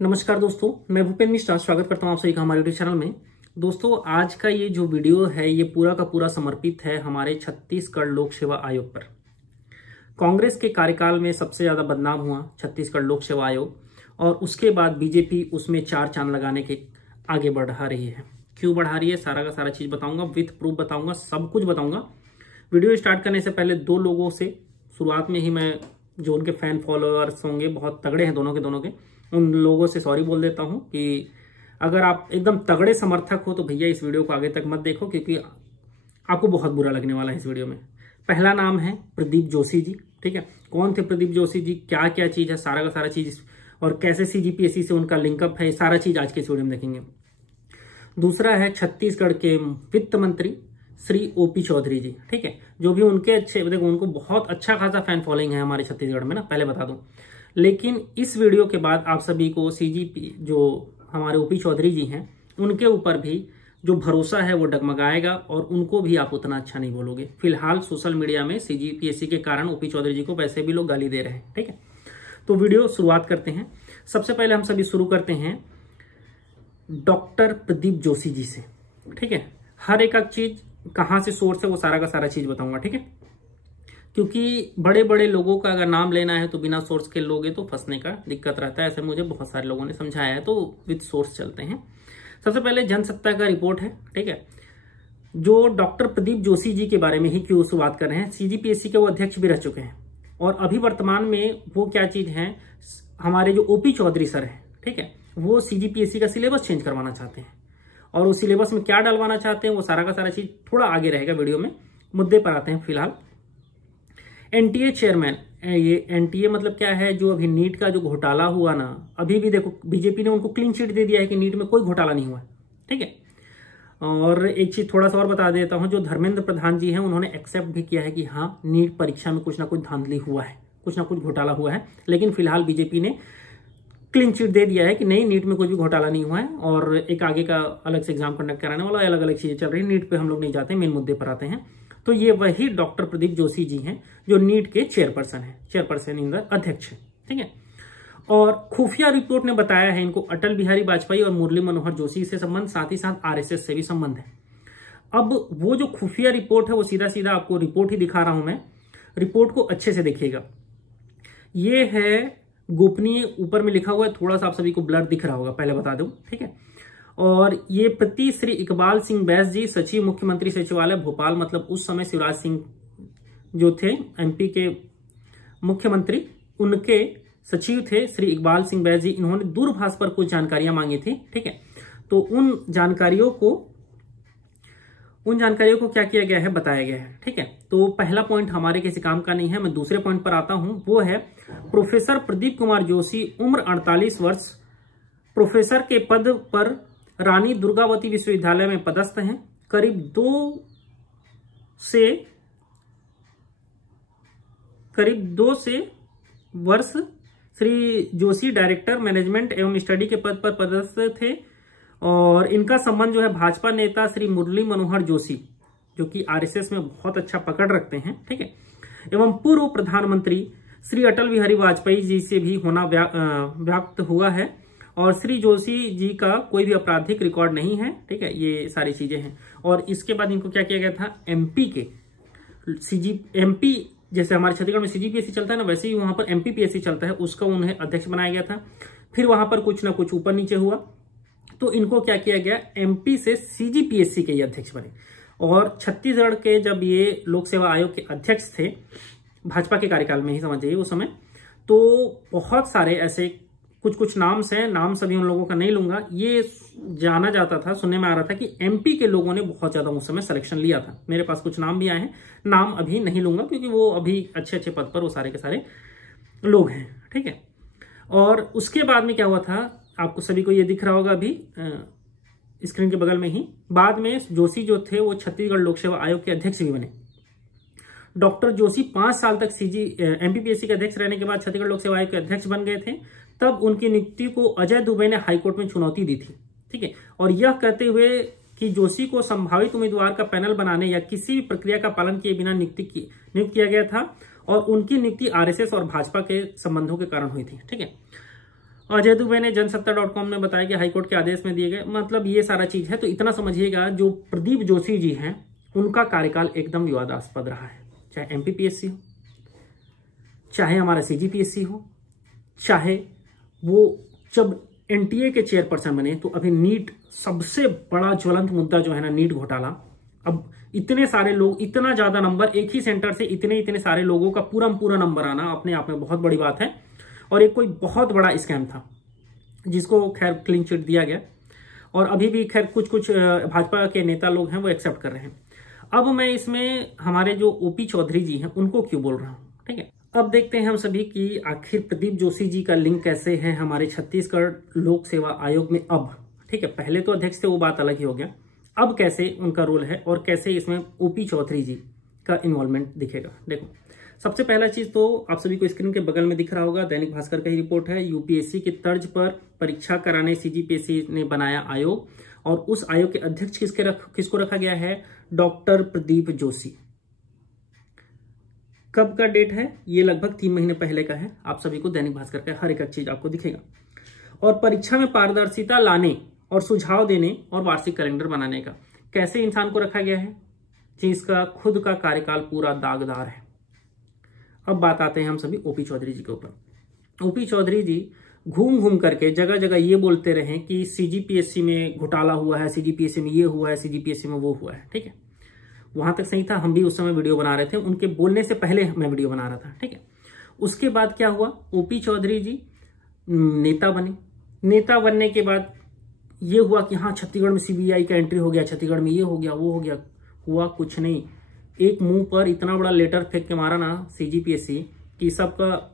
नमस्कार दोस्तों, मैं भूपेन मिश्रा स्वागत करता हूं आप सभी का हमारे यूट्यूब चैनल में। दोस्तों, आज का ये जो वीडियो है ये पूरा का पूरा समर्पित है हमारे छत्तीसगढ़ लोक सेवा आयोग पर। कांग्रेस के कार्यकाल में सबसे ज्यादा बदनाम हुआ छत्तीसगढ़ लोक सेवा आयोग और उसके बाद बीजेपी उसमें चार चांद लगाने के आगे बढ़ा रही है। क्यों बढ़ा रही है, सारा का सारा चीज बताऊंगा, विथ प्रूफ बताऊंगा, सब कुछ बताऊंगा। वीडियो स्टार्ट करने से पहले दो लोगों से शुरुआत में ही मैं, जो उनके फैन फॉलोअर्स होंगे बहुत तगड़े हैं दोनों के, उन लोगों से सॉरी बोल देता हूं कि अगर आप एकदम तगड़े समर्थक हो तो भैया इस वीडियो को आगे तक मत देखो, क्योंकि आपको बहुत बुरा लगने वाला है इस वीडियो में। पहला नाम है प्रदीप जोशी जी। ठीक है, कौन थे प्रदीप जोशी जी, क्या क्या चीज है, सारा का सारा चीज और कैसे सीजीपीएससी से उनका लिंकअप है, सारा चीज आज के इस वीडियो में देखेंगे। दूसरा है छत्तीसगढ़ के वित्त मंत्री श्री ओपी चौधरी जी। ठीक है, जो भी उनके अच्छे, देखो उनको बहुत अच्छा खासा फैन फॉलोइंग है हमारे छत्तीसगढ़ में ना, पहले बता दूं। लेकिन इस वीडियो के बाद आप सभी को सीजीपी जो हमारे ओपी चौधरी जी हैं उनके ऊपर भी जो भरोसा है वो डगमगाएगा और उनको भी आप उतना अच्छा नहीं बोलोगे। फिलहाल सोशल मीडिया में सीजीपीएससी के कारण ओपी चौधरी जी को वैसे भी लोग गाली दे रहे हैं। ठीक है, तो वीडियो शुरुआत करते हैं। सबसे पहले हम सभी शुरू करते हैं डॉक्टर प्रदीप जोशी जी से। ठीक है, हर एक चीज कहां से सोर्स है वो सारा का सारा चीज बताऊंगा। ठीक है, क्योंकि बड़े बड़े लोगों का अगर नाम लेना है तो बिना सोर्स के लोगे तो फंसने का दिक्कत रहता है। ऐसे मुझे बहुत सारे लोगों ने समझाया है, तो विद सोर्स चलते हैं। सबसे पहले जनसत्ता का रिपोर्ट है। ठीक है, जो डॉक्टर प्रदीप जोशी जी के बारे में ही क्यों शुरुआत कर रहे हैं। सीजीपीएससी के वो अध्यक्ष भी रह चुके हैं और अभी वर्तमान में वो क्या चीज है, हमारे जो ओपी चौधरी सर है, ठीक है, वो सीजीपीएससी का सिलेबस चेंज करवाना चाहते हैं और उस सिलेबस में क्या डलवाना चाहते हैं वो सारा का सारा चीज थोड़ा आगे रहेगा वीडियो में। मुद्दे पर आते हैं। फिलहाल एनटीए चेयरमैन, ये एनटीए मतलब क्या है, जो अभी नीट का जो घोटाला हुआ ना, अभी भी देखो बीजेपी ने उनको क्लीन चिट दे दिया है कि नीट में कोई घोटाला नहीं हुआ। ठीक है, और एक चीज थोड़ा सा और बता देता हूं, जो धर्मेंद्र प्रधान जी हैं उन्होंने एक्सेप्ट भी किया है कि हाँ नीट परीक्षा में कुछ ना कुछ धांधली हुआ है, कुछ ना कुछ घोटाला हुआ है। लेकिन फिलहाल बीजेपी ने क्लीन चिट दे दिया है कि नहीं, नीट में कुछ भी घोटाला नहीं हुआ है और एक आगे का अलग से एग्जाम कंडक्ट कराने वाला, अलग अलग चीजें चल रही है। नीट पे हम लोग नहीं जाते, मेन मुद्दे पर आते हैं। तो ये वही डॉक्टर प्रदीप जोशी जी हैं जो नीट के चेयरपर्सन हैं, चेयरपर्सन इन द अध्यक्ष है। ठीक है, और खुफिया रिपोर्ट ने बताया है इनको अटल बिहारी वाजपेयी और मुरली मनोहर जोशी से संबंध, साथ ही साथ आरएसएस से भी संबंध है। अब वो जो खुफिया रिपोर्ट है वो सीधा सीधा आपको रिपोर्ट ही दिखा रहा हूं मैं, रिपोर्ट को अच्छे से देखिएगा। ये है गोपनीय, ऊपर में लिखा हुआ है, थोड़ा सा आप सभी को ब्लर दिख रहा होगा, पहले बता दूं। ठीक है, और ये प्रति श्री इकबाल सिंह बैस जी, सचिव मुख्यमंत्री सचिवालय भोपाल, मतलब उस समय शिवराज सिंह जो थे एमपी के मुख्यमंत्री, उनके सचिव थे श्री इकबाल सिंह बैस जी। इन्होंने दूरभाष पर कुछ जानकारियां मांगी थी। ठीक है, तो उन जानकारियों को क्या किया गया है, बताया गया है। ठीक है, तो पहला पॉइंट हमारे किसी काम का नहीं है, मैं दूसरे पॉइंट पर आता हूं। वो है प्रोफेसर प्रदीप कुमार जोशी, उम्र 48 वर्ष, प्रोफेसर के पद पर रानी दुर्गावती विश्वविद्यालय में पदस्थ हैं। करीब दो से वर्ष श्री जोशी डायरेक्टर मैनेजमेंट एवं स्टडी के पद पर पदस्थ थे और इनका संबंध जो है भाजपा नेता श्री मुरली मनोहर जोशी, जो कि आरएसएस में बहुत अच्छा पकड़ रखते हैं। ठीक है, एवं पूर्व प्रधानमंत्री श्री अटल बिहारी वाजपेयी जी से भी होना व्याप्त हुआ है और श्री जोशी जी का कोई भी आपराधिक रिकॉर्ड नहीं है। ठीक है, ये सारी चीजें हैं। और इसके बाद इनको क्या किया गया था, एमपी जैसे हमारे छत्तीसगढ़ में सीजीपीएससी चलता है ना, वैसे ही वहां पर एमपीपीएससी चलता है, उसका उन्हें अध्यक्ष बनाया गया था। फिर वहां पर कुछ ना कुछ ऊपर नीचे हुआ तो इनको क्या किया गया, एमपी से सीजीपीएससी के अध्यक्ष बने। और छत्तीसगढ़ के जब ये लोक सेवा आयोग के अध्यक्ष थे भाजपा के कार्यकाल में ही समझ जाइए उस समय, तो बहुत सारे ऐसे कुछ नाम्स हैं, नाम सभी उन लोगों का नहीं लूंगा। ये जाना जाता था, सुनने में आ रहा था कि एमपी के लोगों ने बहुत ज्यादा उस समय सिलेक्शन लिया था। मेरे पास कुछ नाम भी आए हैं, नाम अभी नहीं लूंगा क्योंकि वो अभी अच्छे अच्छे पद पर वो सारे के सारे लोग हैं। ठीक है, और उसके बाद में क्या हुआ था, आपको सभी को ये दिख रहा होगा अभी स्क्रीन के बगल में ही, बाद में जोशी जो थे वो छत्तीसगढ़ लोक सेवा आयोग के अध्यक्ष भी बने। डॉक्टर जोशी 5 साल तक एमपीपीएससी के अध्यक्ष रहने के बाद छत्तीसगढ़ लोक सेवा आयोग के अध्यक्ष बन गए थे। तब उनकी नियुक्ति को अजय दुबे ने हाईकोर्ट में चुनौती दी थी। ठीक है, और यह कहते हुए कि जोशी को संभावित उम्मीदवार का पैनल बनाने या किसी भी प्रक्रिया का पालन किए बिना नियुक्त किया गया था और उनकी नियुक्ति आरएसएस और भाजपा के संबंधों के कारण हुई थी। ठीक है, अजय दुबे ने जनसत्ता.com ने बताया कि हाईकोर्ट के आदेश में दिए गए, मतलब ये सारा चीज है। तो इतना समझिएगा, जो प्रदीप जोशी जी हैं उनका कार्यकाल एकदम विवादास्पद रहा है, चाहे एमपीपीएससी हो, चाहे हमारा सीजीपीएससी हो, चाहे वो जब एनटीए के चेयरपर्सन बने, तो अभी नीट सबसे बड़ा ज्वलंत मुद्दा जो है ना, नीट घोटाला। अब इतने सारे लोग, इतना ज्यादा नंबर, एक ही सेंटर से इतने सारे लोगों का पूरा नंबर आना अपने आप में बहुत बड़ी बात है। और एक कोई बहुत बड़ा स्कैम था जिसको खैर क्लीन चिट दिया गया, और अभी भी खैर कुछ भाजपा के नेता लोग हैं वो एक्सेप्ट कर रहे हैं। अब मैं इसमें हमारे जो ओपी चौधरी जी हैं उनको क्यों बोल रहा हूं, ठीक है। अब देखते हैं हम सभी कि आखिर प्रदीप जोशी जी का लिंक कैसे है हमारे छत्तीसगढ़ लोक सेवा आयोग में अब, ठीक है। पहले तो अध्यक्ष थे, वो बात अलग ही हो गया। अब कैसे उनका रोल है और कैसे इसमें ओपी चौधरी जी का इन्वॉल्वमेंट दिखेगा। देखो, सबसे पहला चीज तो आप सभी को स्क्रीन के बगल में दिख रहा होगा, दैनिक भास्कर का ही रिपोर्ट है। यूपीएससी की तर्ज पर परीक्षा कराने सीजीपीएससी ने बनाया आयोग, और उस आयोग के अध्यक्ष किसको रखा गया है? डॉक्टर प्रदीप जोशी। कब का डेट है? ये लगभग 3 महीने पहले का है। आप सभी को दैनिक भास्कर का हर एक चीज आपको दिखेगा। और परीक्षा में पारदर्शिता लाने और सुझाव देने और वार्षिक कैलेंडर बनाने का कैसे इंसान को रखा गया है, जिसका खुद का कार्यकाल पूरा दागदार है। अब बात आते हैं हम सभी ओपी चौधरी जी के ऊपर। ओपी चौधरी जी घूम करके जगह जगह ये बोलते रहे कि सीजीपीएससी में घोटाला हुआ है, सीजीपीएससी में ये हुआ है, सीजीपीएससी में वो हुआ है, ठीक है। वहां तक सही था, हम भी उस समय वीडियो बना रहे थे, उनके बोलने से पहले मैं वीडियो बना रहा था, ठीक है। उसके बाद क्या हुआ? ओपी चौधरी जी नेता बने। नेता बनने के बाद ये हुआ कि हाँ, छत्तीसगढ़ में सीबीआई का एंट्री हो गया, छत्तीसगढ़ में ये हो गया, वो हो गया। हुआ कुछ नहीं। एक मुंह पर इतना बड़ा लेटर फेंक के मारा ना सीजीपीएससी कि सबका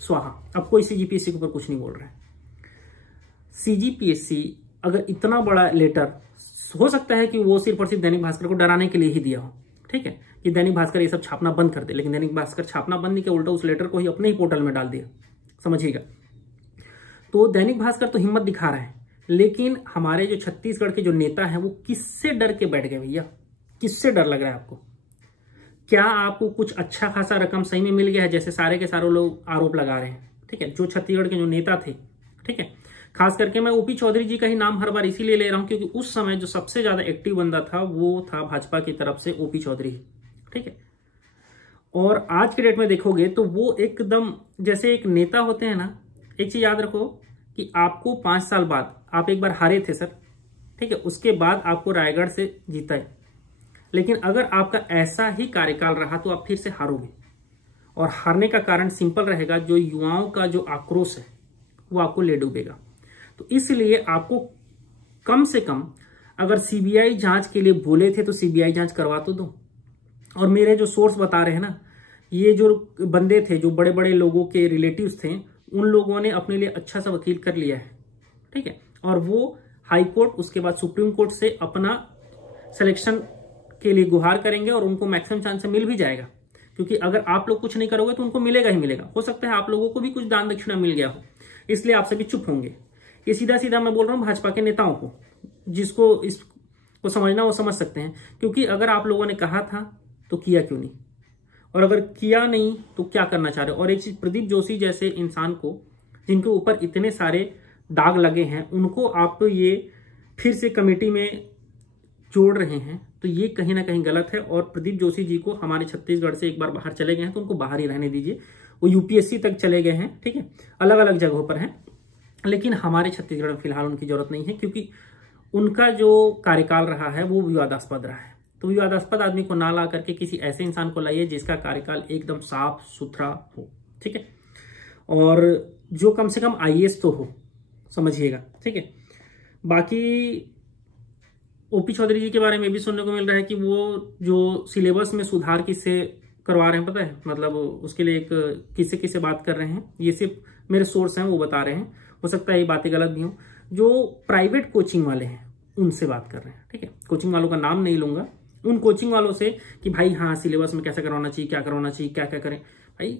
स्वाहा। अब कोई सीजीपीएससी के ऊपर कुछ नहीं बोल रहा है। सीजीपीएससी अगर इतना बड़ा लेटर, हो सकता है कि वो सिर्फ और सिर्फ दैनिक भास्कर को डराने के लिए ही दिया हो, ठीक है, कि दैनिक भास्कर ये सब छापना बंद कर दे, लेकिन दैनिक भास्कर छापना बंद नहीं किया, उल्टा उस लेटर को ही अपने ही पोर्टल में डाल दिया, समझिएगा। तो दैनिक भास्कर तो हिम्मत दिखा रहा है, लेकिन हमारे जो छत्तीसगढ़ के जो नेता हैं वो किससे डर के बैठ गए भैया? किससे डर लग रहा है आपको? क्या आपको कुछ अच्छा खासा रकम सही में मिल गया है, जैसे सारे के सारे लोग आरोप लगा रहे हैं, ठीक है, जो छत्तीसगढ़ के जो नेता थे, ठीक है। खास करके मैं ओपी चौधरी जी का ही नाम हर बार इसीलिए ले रहा हूं क्योंकि उस समय जो सबसे ज्यादा एक्टिव बंदा था वो था भाजपा की तरफ से ओपी चौधरी, ठीक है। और आज के डेट में देखोगे तो वो एकदम जैसे एक नेता होते हैं ना। एक चीज याद रखो कि आपको 5 साल बाद, आप एक बार हारे थे सर, ठीक है, उसके बाद आपको रायगढ़ से जीता है, लेकिन अगर आपका ऐसा ही कार्यकाल रहा तो आप फिर से हारोगे। और हारने का कारण सिंपल रहेगा, जो युवाओं का जो आक्रोश है वो आपको ले डूबेगा। तो इसलिए आपको कम से कम, अगर सीबीआई जांच के लिए बोले थे तो सीबीआई जांच करवा तो दो। और मेरे जो सोर्स बता रहे हैं ना, ये जो बंदे थे, जो बड़े बड़े लोगों के रिलेटिव्स थे, उन लोगों ने अपने लिए अच्छा सा वकील कर लिया है, ठीक है। और वो हाई कोर्ट, उसके बाद सुप्रीम कोर्ट से अपना सिलेक्शन के लिए गुहार करेंगे और उनको मैक्सिमम चांस से मिल भी जाएगा। क्योंकि अगर आप लोग कुछ नहीं करोगे तो उनको मिलेगा ही मिलेगा। हो सकता है आप लोगों को भी कुछ दान दक्षिणा मिल गया हो, इसलिए आप सभी चुप होंगे। ये सीधा सीधा मैं बोल रहा हूं भाजपा के नेताओं को, जिसको इसको समझना वो समझ सकते हैं। क्योंकि अगर आप लोगों ने कहा था तो किया क्यों नहीं, और अगर किया नहीं तो क्या करना चाह रहे हो। और एक चीज, प्रदीप जोशी जैसे इंसान को, जिनके ऊपर इतने सारे दाग लगे हैं, उनको आप तो ये फिर से कमेटी में जोड़ रहे हैं, तो ये कहीं ना कहीं गलत है। और प्रदीप जोशी जी को हमारे छत्तीसगढ़ से एक बार बाहर चले गए हैं तो उनको बाहर ही रहने दीजिए। वो यूपीएससी तक चले गए हैं, ठीक है, अलग अलग जगहों पर हैं, लेकिन हमारे छत्तीसगढ़ में फिलहाल उनकी जरूरत नहीं है, क्योंकि उनका जो कार्यकाल रहा है वो विवादास्पद रहा है। तो विवादास्पद आदमी को ना ला करके किसी ऐसे इंसान को लाइए जिसका कार्यकाल एकदम साफ सुथरा हो, ठीक है, और जो कम से कम आईएएस तो हो, समझिएगा, ठीक है। बाकी ओपी चौधरी जी के बारे में भी सुनने को मिल रहा है कि वो जो सिलेबस में सुधार किससे करवा रहे हैं पता है, मतलब उसके लिए एक किससे बात कर रहे हैं, ये सिर्फ मेरे सोर्स हैं वो बता रहे हैं, हो सकता है ये बातें गलत भी हों। जो प्राइवेट कोचिंग वाले हैं उनसे बात कर रहे हैं, ठीक है, कोचिंग वालों का नाम नहीं लूंगा, उन कोचिंग वालों से कि भाई हाँ, सिलेबस में कैसा करवाना चाहिए, क्या करवाना चाहिए, क्या क्या करें। भाई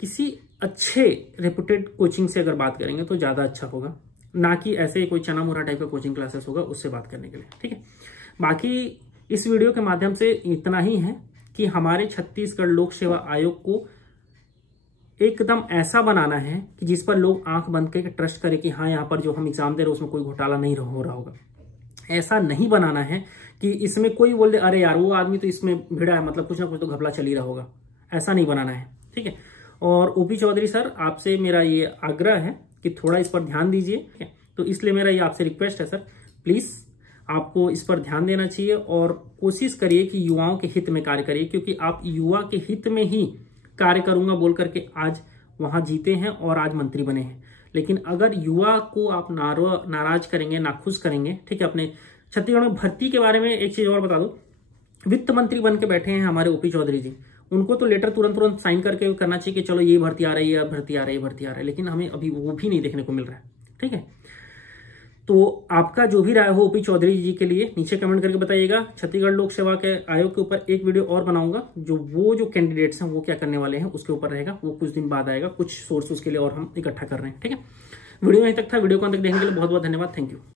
किसी अच्छे रेपुटेड कोचिंग से अगर बात करेंगे तो ज्यादा अच्छा होगा, ना कि ऐसे कोई चना मुरा टाइप का कोचिंग क्लासेस होगा उससे बात करने के लिए, ठीक है। बाकी इस वीडियो के माध्यम से इतना ही है कि हमारे छत्तीसगढ़ लोक सेवा आयोग को एकदम ऐसा बनाना है कि जिस पर लोग आंख बंद करके ट्रस्ट करें कि हाँ यहाँ पर जो हम एग्जाम दे रहे हैं उसमें कोई घोटाला नहीं हो रहा होगा। ऐसा नहीं बनाना है कि इसमें कोई बोल दे अरे यार वो आदमी तो इसमें भिड़ा है, मतलब कुछ ना कुछ तो घपला चल ही रहा होगा। ऐसा नहीं बनाना है, ठीक है। और ओपी चौधरी सर, आपसे मेरा ये आग्रह है कि थोड़ा इस पर ध्यान दीजिए, ठीक है। तो इसलिए मेरा ये आपसे रिक्वेस्ट है सर, प्लीज आपको इस पर ध्यान देना चाहिए और कोशिश करिए कि युवाओं के हित में कार्य करिए, क्योंकि आप युवा के हित में ही कार्य करूंगा बोल करके आज वहां जीते हैं और आज मंत्री बने हैं। लेकिन अगर युवा को आप नाराज करेंगे, नाखुश करेंगे, ठीक है। अपने छत्तीसगढ़ में भर्ती के बारे में एक चीज और बता दो, वित्त मंत्री बन के बैठे हैं हमारे ओपी चौधरी जी, उनको तो लेटर तुरंत साइन करके करना चाहिए कि चलो ये भर्ती आ रही है, भर्ती आ रही है, भर्ती आ रही है, लेकिन हमें अभी वो भी नहीं देखने को मिल रहा है, ठीक है। तो आपका जो भी राय हो ओपी चौधरी जी के लिए नीचे कमेंट करके बताइएगा। छत्तीसगढ़ लोक सेवा के आयोग के ऊपर एक वीडियो और बनाऊंगा, जो कैंडिडेट्स हैं वो क्या करने वाले हैं उसके ऊपर रहेगा, वो कुछ दिन बाद आएगा, कुछ सोर्स उसके लिए और हम इकट्ठा कर रहे हैं, ठीक है। वीडियो यहीं तक था, वीडियो को अंत तक देखने के लिए बहुत बहुत धन्यवाद, थैंक यू।